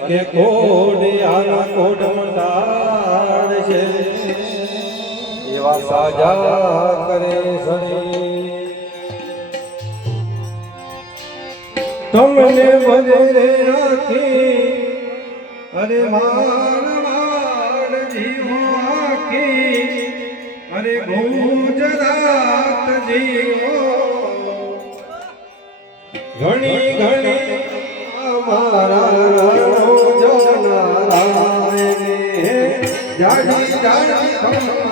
કે કોડ આના કોડ મંડાળ છે. એવા સાજા કરે સણી તમને બજરે રાખી અરે માન માન જીવો આખી અરે ગુજરાત જીવો Vamos,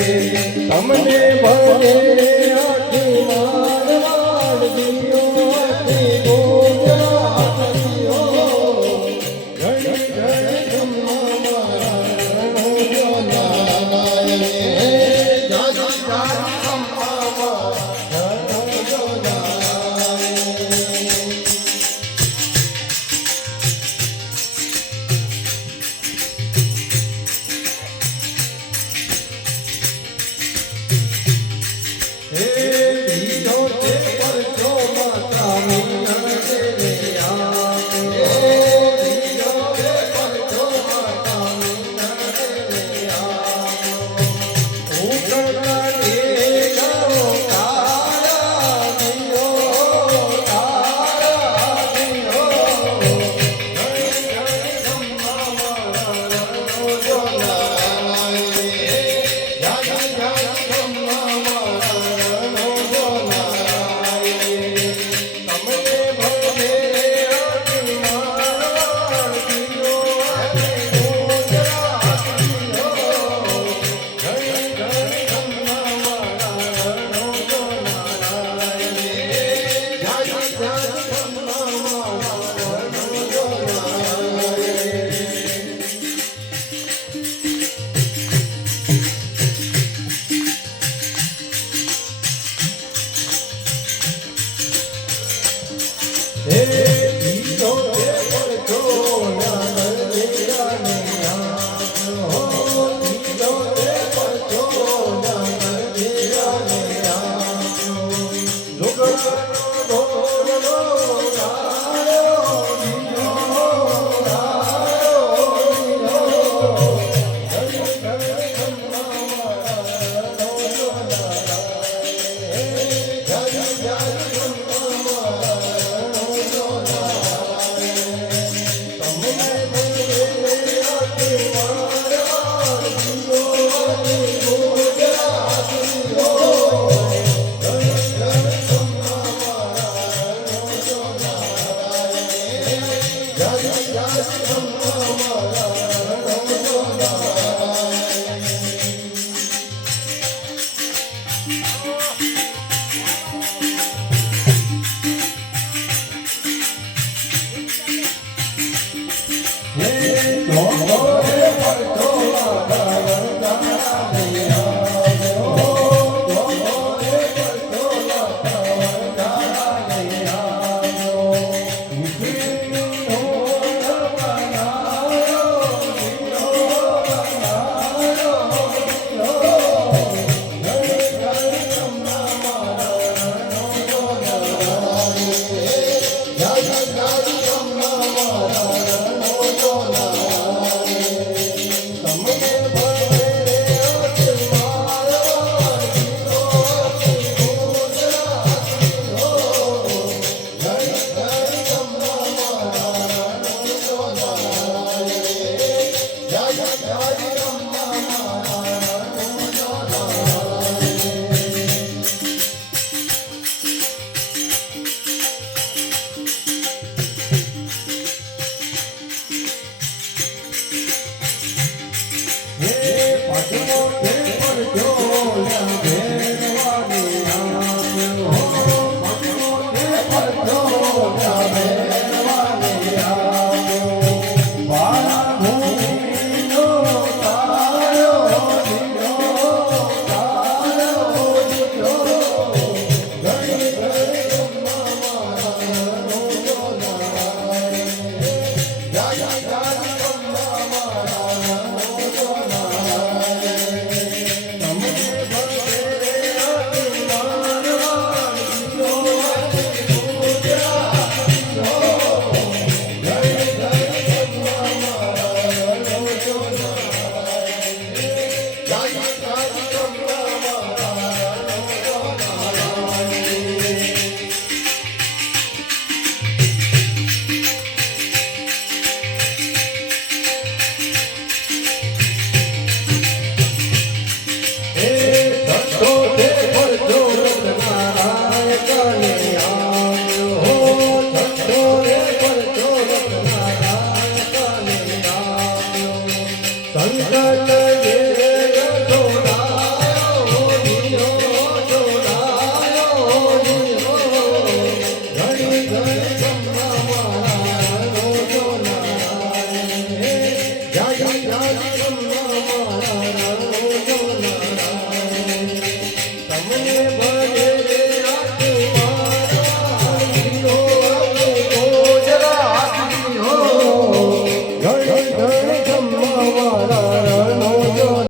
તમને ભરે Hey.